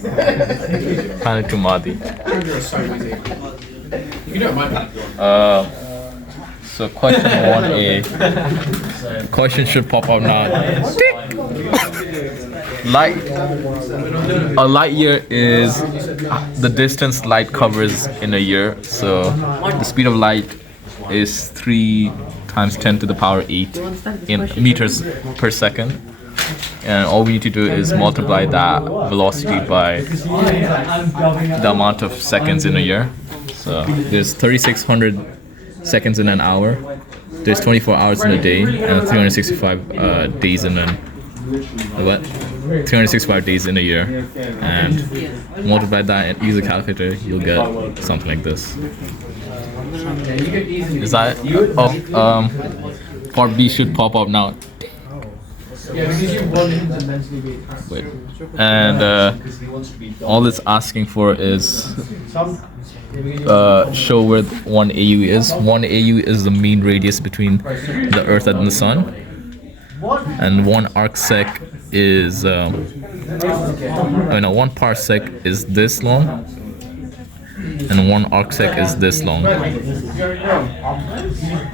Planet Tumadi. You can do it my planet. So question 1A. Question should pop up now. A light year is the distance light covers in a year. So the speed of light is 3 times 10 to the power 8 in meters per second. And all we need to do is multiply that velocity by the amount of seconds in a year. So there's 3,600 seconds in an hour. There's 24 hours in a day and 365 days in an 365 days in a year. And multiply that and use a calculator, you'll get something like this. Is that? Part B should pop up now. Wait. And all it's asking for is show where 1 AU is. 1 AU is the mean radius between the Earth and the Sun. And 1 arcsec is 1 parsec is this long. And 1 arcsec is this long.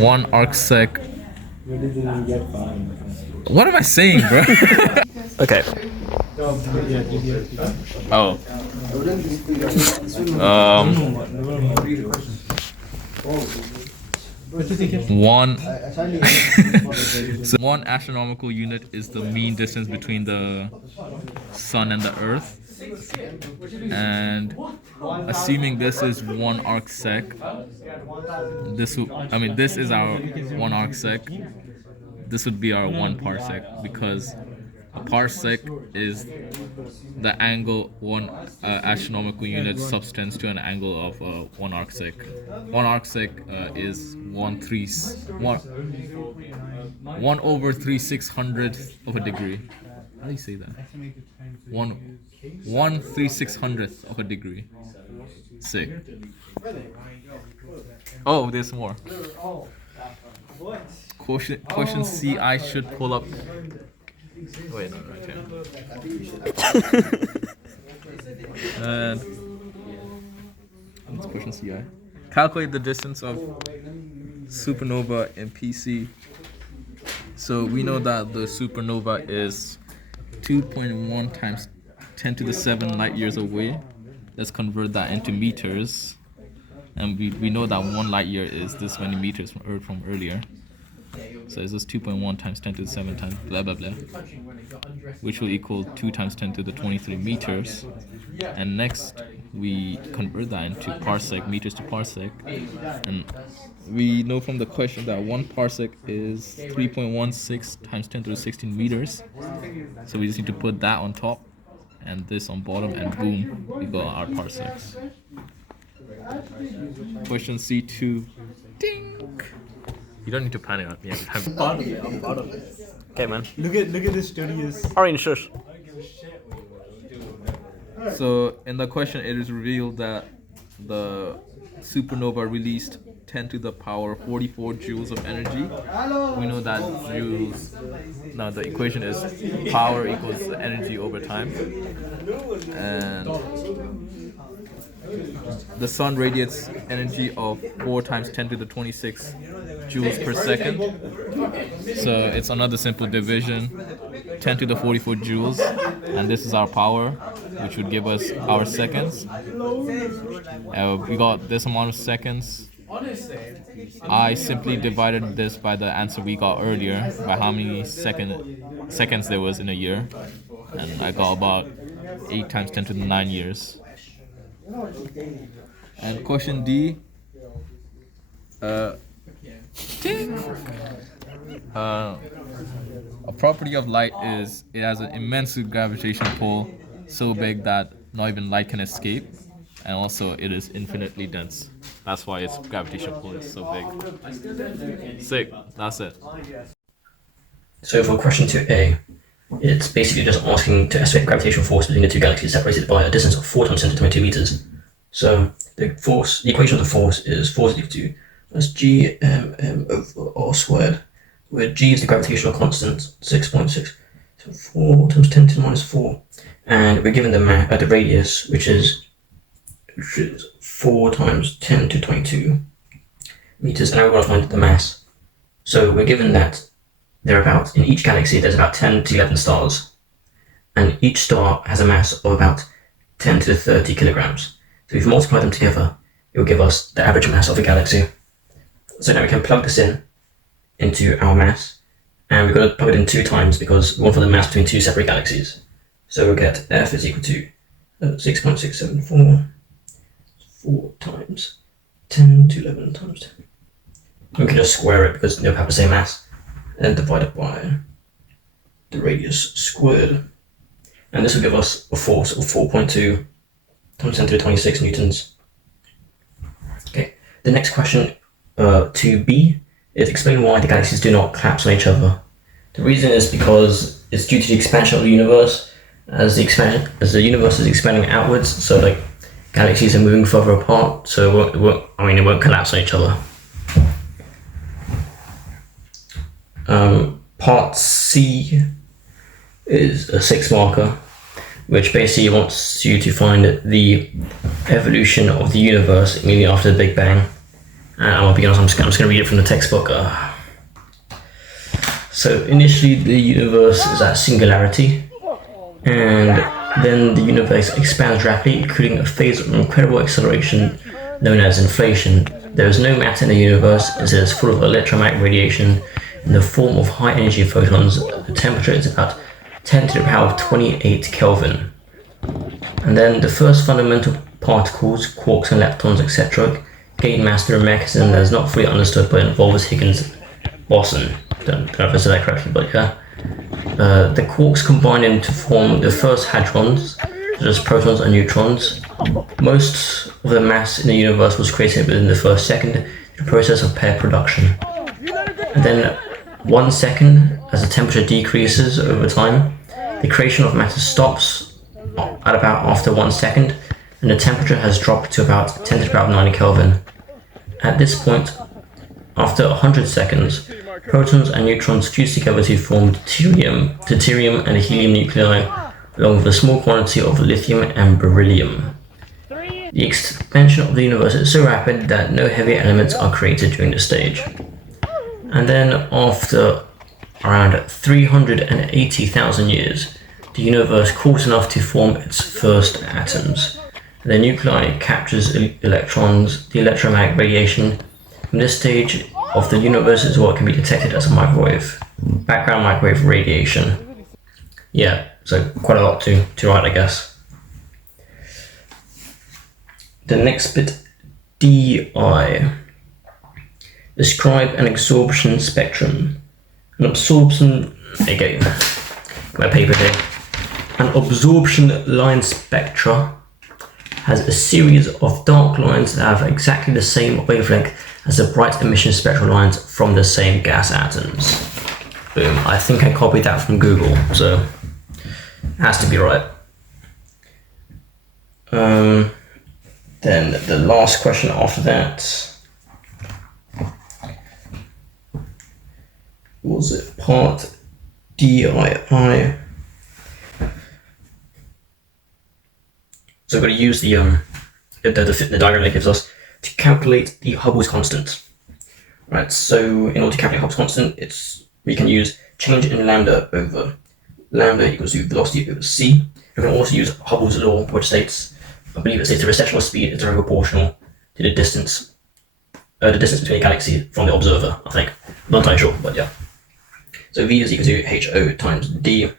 1 arcsec. What am I saying, bro? Okay. Oh. So 1 astronomical unit is the mean distance between the Sun and the Earth. And assuming this is 1 arcsec, this is our 1 arcsec. This would be our 1 parsec, because a parsec is the angle 1 astronomical unit subtends to an angle of 1 arcsec. 1 arcsec is 1/3600th of a degree. How do you say that? 1/3600th of a degree. Sick. Oh, there's more. Question C, I should pull up. Wait, no, right here. And let's question CI. Calculate the distance of supernova in PC. So we know that the supernova is 2.1 times 10 to the 7 light years away. Let's convert that into meters. And we know that 1 light year is this many meters from Earth from earlier. So it's just 2.1 times 10 to the 7 times blah blah blah, which will equal 2 times 10 to the 23 meters. And next we convert that into parsec, meters to parsec. And we know from the question that 1 parsec is 3.16 times 10 to the 16 meters. So we just need to put that on top and this on bottom, and boom, we got our parsecs. Question C2. Ding! You don't need to panic at me every time. I'm part of it. Okay, man. Look at this studious. Orange shush. So in the question, it is revealed that the supernova released 10 to the power 44 joules of energy. We know that joules. Now the equation is power equals energy over time, and the sun radiates energy of 4 times 10 to the 26 joules per second. So it's another simple division, 10 to the 44 joules, and this is our power, which would give us our seconds. We got this amount of seconds. I simply divided this by the answer we got earlier, by how many seconds there was in a year, and I got about 8 times 10 to the 9 years. And question D, a property of light is it has an immense gravitational pull, so big that not even light can escape, and also it is infinitely dense. That's why its gravitational pull is so big. Sick, that's it. So for question 2A, it's basically just asking to estimate the gravitational force between the two galaxies separated by a distance of 4 times 10 to the 22 meters. So the equation of the force is force equal to G m over r squared, where G is the gravitational constant, 6.6. So 4 times 10 to the minus 4. and we're given the radius, which is 4 times 10 to 22 meters, and we're going to find the mass. So we're given that in each galaxy there's about 10 to 11 stars, and each star has a mass of about 10 to the 30 kilograms. So if you multiply them together, it will give us the average mass of a galaxy. So now we can plug this into our mass, and we're going to plug it in 2 times because we want for the mass between 2 separate galaxies. So we'll get F is equal to 6.674 4 times 10 to 11 times 10. We can just square it because they'll have the same mass, and then divide it by the radius squared. And this will give us a force of 4.2 times 10 to the 26 newtons. Okay, the next question, 2b, is explain why the galaxies do not collapse on each other. The reason is because it's due to the expansion of the universe. As the universe is expanding outwards, so like galaxies are moving further apart, so it won't collapse on each other. Part C is a 6 marker, which basically wants you to find the evolution of the universe immediately after the Big Bang. And I'll be honest, I'm just going to read it from the textbook. So initially the universe is at singularity, and then the universe expands rapidly, including a phase of incredible acceleration known as inflation. There is no matter in the universe, as it is full of electromagnetic radiation in the form of high energy photons. The temperature is about 10 to the power of 28 Kelvin. And then the first fundamental particles, quarks and leptons, etc., gain mass through a mechanism that is not fully understood but involves Higgs boson. Don't know if I said that correctly, but yeah. The quarks combine to form the first hadrons, such as protons and neutrons. Most of the mass in the universe was created within the first second through the process of pair production. And then 1 second, as the temperature decreases over time, the creation of matter stops at about after 1 second, and the temperature has dropped to about 10 to the power of 9 Kelvin. At this point, after 100 seconds, protons and neutrons fuse together to form deuterium and helium nuclei, along with a small quantity of lithium and beryllium. The expansion of the universe is so rapid that no heavy elements are created during this stage. And then after around 380,000 years, the universe cools enough to form its first atoms. The nuclei captures electrons, the electromagnetic radiation. From this stage of the universe is what can be detected as a background microwave radiation. Yeah, so quite a lot to write, I guess. The next bit, DI. Describe an absorption spectrum. An absorption, again, got my paper here. An absorption line spectra has a series of dark lines that have exactly the same wavelength as the bright emission spectral lines from the same gas atoms. Boom, I think I copied that from Google, so it has to be right. Then the last question after that was it part DII. So we're going to use the diagram that gives us to calculate the Hubble's constant. Right, so in order to calculate Hubble's constant, we can use change in lambda over lambda equals to velocity over c. We can also use Hubble's law, which states, I believe it states the recessional speed is directly proportional to the distance between a galaxy from the observer, I think. I'm not entirely sure, but yeah. So V is equal to HO times D.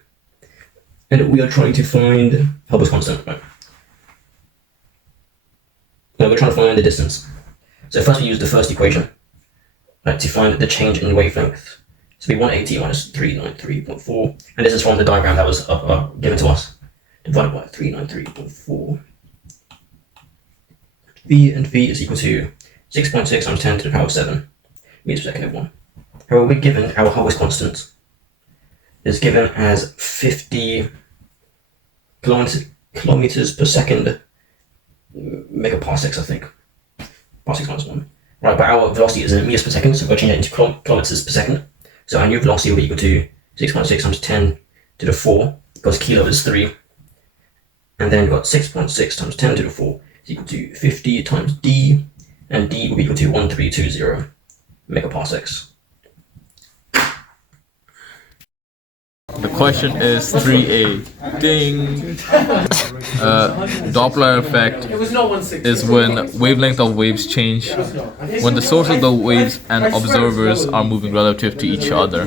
And we are trying to find Hubble's constant, right? No, we're trying to find the distance. So first we use the first equation, right, to find the change in wavelength. So we 180 minus 393.4, and this is from the diagram that was given to us. Divided by 393.4. V and V is equal to 6.6 times 10 to the power of 7 meters per second over 1. However, we're given our Hubble's constant is given as 50 kilometers per second megaparsecs, I think. Parsecs minus 1. Right, but our velocity is in meters per second, so we're changing it into kilometers per second. So our new velocity will be equal to 6.6 times 10 to the 4, because kilo is 3. And then we've got 6.6 times 10 to the 4 is equal to 50 times d, and d will be equal to 1320 megaparsecs. The question is 3A. Ding! Doppler effect is when wavelength of waves change when the source of the waves and observers are moving relative to each other.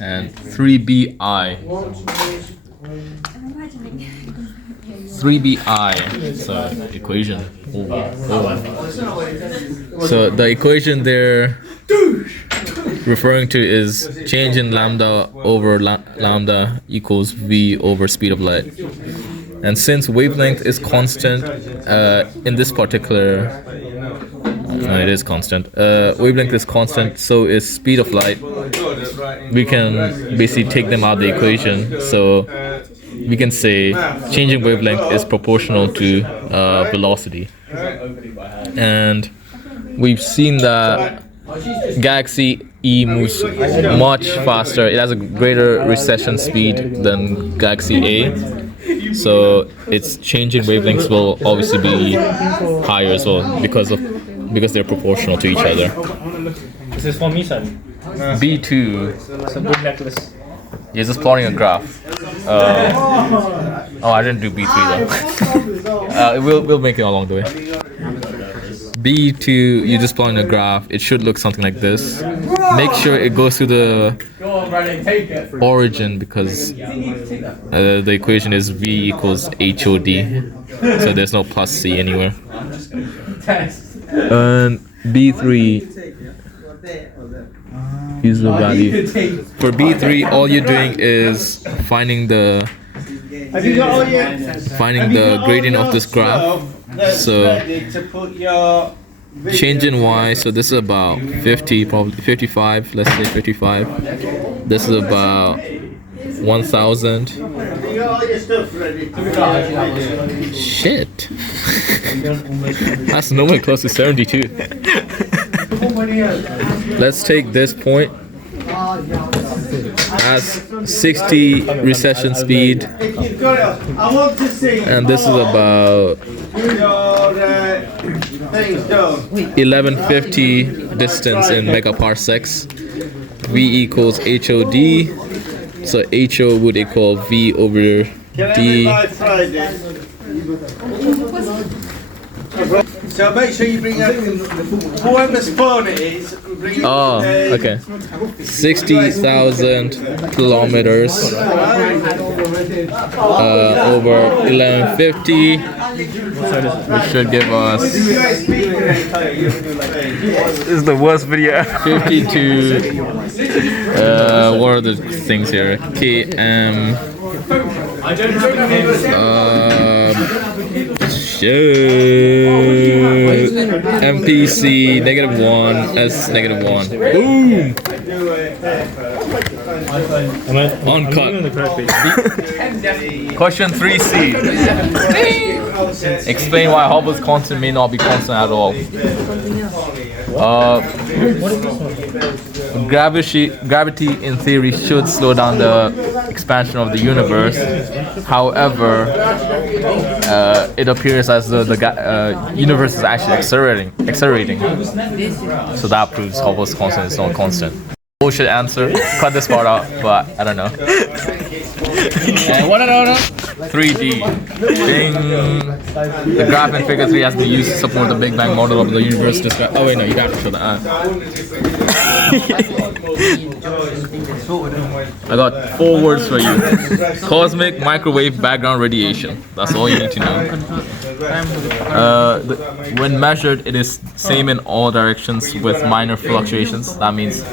And 3BI. 3BI. So equation. So the equation there referring to is change in lambda over lambda equals v over speed of light. And since wavelength is constant in this particular, no, it is constant. Wavelength is constant, so is speed of light. We can basically take them out of the equation. So we can say changing wavelength is proportional to velocity. And we've seen that galaxy E moves much faster. It has a greater recession speed than galaxy A. So its changing wavelengths will obviously be higher as well because they're proportional to each other. This is for me, son. B2. So good necklace. You're just plotting a graph. Oh, I didn't do B3 though. We'll make it along the way. B2, you're just plotting a graph. It should look something like this. Make sure it goes to the origin because the equation is V equals HOD. So there's no plus C anywhere. And B3 is the value. For B3, all you're doing is finding the gradient of this graph. So change in y, so this is about 50, probably 55, let's say 55. This is about 1000. Shit. That's nowhere close to 72. Let's take this point as 60 recession speed, and this is about 1150 distance in megaparsecs. V equals HOD, so HO would equal V over D. So make sure you bring up whoever's phone it is. Bring Oh, okay. 60,000 kilometers over 1150, which should give us. This is the worst video ever. 52. What are the things here? KM. Shit. MPC -1 S -1. Boom. Uncut. Question 3C. Explain why Hubble's constant may not be constant at all. Gravity in theory should slow down the expansion of the universe. However, it appears as though the universe is actually accelerating. So that proves Hubble's constant is not constant. Bullshit answer. Cut this part out, but I don't know. 3D. Ding. The graph in figure 3 has been used to support the Big Bang model of the universe. Oh wait, no, you have to show that. I got 4 words for you. Cosmic microwave background radiation. That's all you need to know. When measured, it is same in all directions with minor fluctuations. That means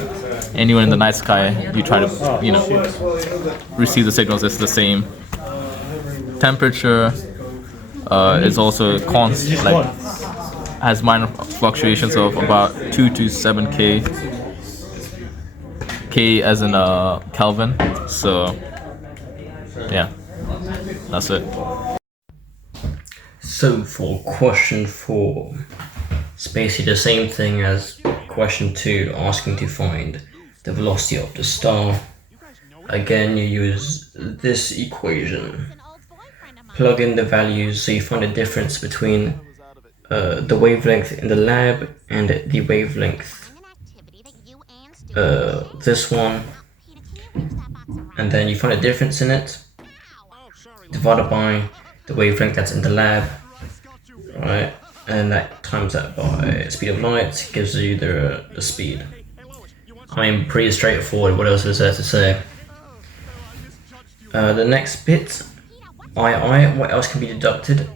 anywhere in the night sky, you try to, receive the signals, it's the same. Temperature is also constant, like has minor fluctuations of about 2 to 7 K. K as in Kelvin. So yeah, that's it. So for question 4, it's basically the same thing as question 2, asking to find the velocity of the star. again, you use this equation. Plug in the values so you find a difference between the wavelength in the lab and the wavelength this one, and then you find a difference in it divided by the wavelength that's in the lab, right? And that times that by speed of light gives you the speed. I mean, pretty straightforward. What else is there to say? The next bit, what else can be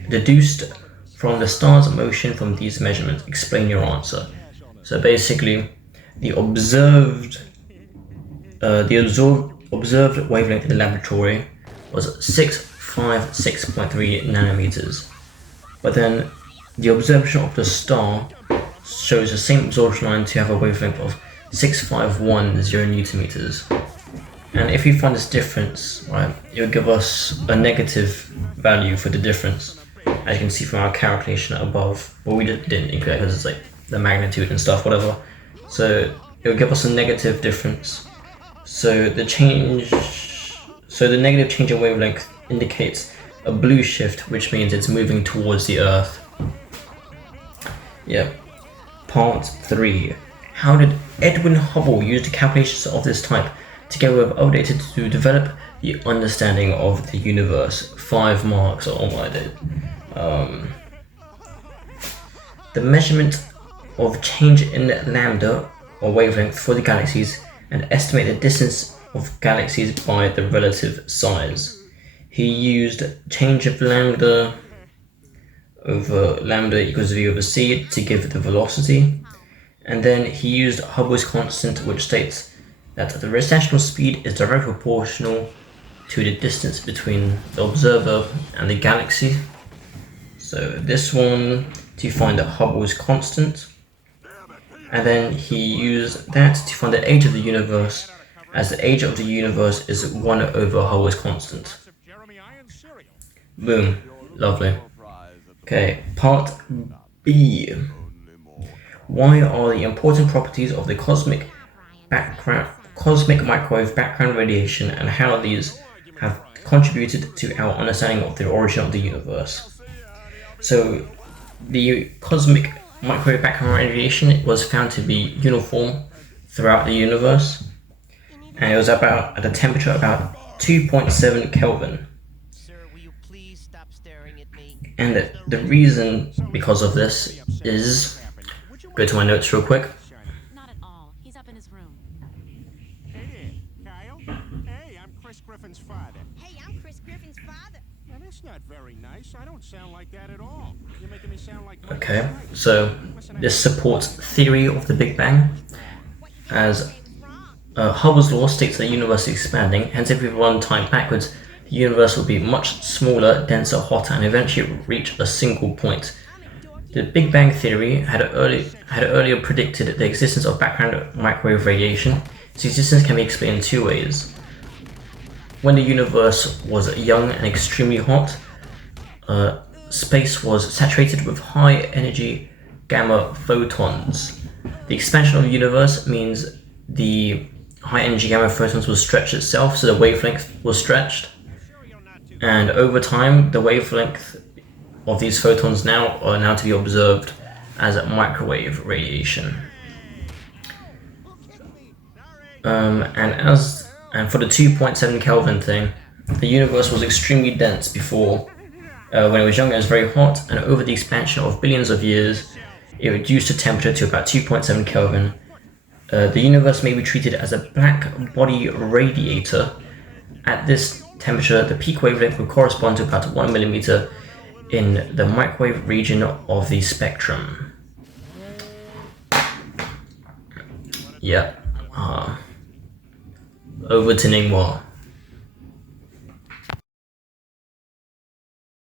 deduced from the star's motion from these measurements? Explain your answer. So basically, the observed wavelength in the laboratory was 656.3 nanometers. But then the observation of the star shows the same absorption line to have a wavelength of 6510 newton meters. And if you find this difference, right, it will give us a negative value for the difference, as you can see from our calculation above. Well, we didn't include it because it's like the magnitude and stuff, whatever. So it will give us a negative difference. So the negative change in wavelength indicates a blue shift, which means it's moving towards the Earth. Yep. Part 3. How did Edwin Hubble use the calculations of this type together with other data to develop the understanding of the universe? 5 marks. Oh my god. The measurement of change in lambda or wavelength for the galaxies and estimate the distance of galaxies by the relative size. He used change of lambda over lambda equals v over c to give the velocity, and then he used Hubble's constant, which states that the rotational speed is directly proportional to the distance between the observer and the galaxy. So this one to find the Hubble's constant, and then he used that to find the age of the universe, as the age of the universe is 1 over Hubble's constant. Boom. Lovely. Okay, part B. Why are the important properties of the cosmic microwave background radiation and how these have contributed to our understanding of the origin of the universe? So, the cosmic microwave background radiation was found to be uniform throughout the universe, and it was about at a temperature about 2.7 Kelvin. And the reason because of this is, go to my notes real quick. Not at all. He's up in his room. Hey there, Kyle. Hey, I'm Chris Griffin's father. Hey, I'm Chris Griffin's father. Now, that's not very nice. I don't sound like that at all. You're making me sound like... Okay, so this supports theory of the Big Bang, as Hubble's law states that the universe is expanding, hence if we run time backwards, the universe will be much smaller, denser, hotter, and eventually reach a single point. The Big Bang theory had earlier predicted the existence of background microwave radiation. Its existence can be explained in 2 ways. When the universe was young and extremely hot, space was saturated with high-energy gamma photons. The expansion of the universe means the high-energy gamma photons will stretch itself, so the wavelength was stretched. And over time, the wavelength of these photons are now to be observed as microwave radiation. And for the 2.7 Kelvin thing, the universe was extremely dense before. When it was young, it was very hot, and over the expansion of billions of years, it reduced the temperature to about 2.7 Kelvin. The universe may be treated as a black body radiator. At this temperature, the peak wavelength would correspond to about 1 millimeter in the microwave region of the spectrum. Yeah. Over to Ningwa.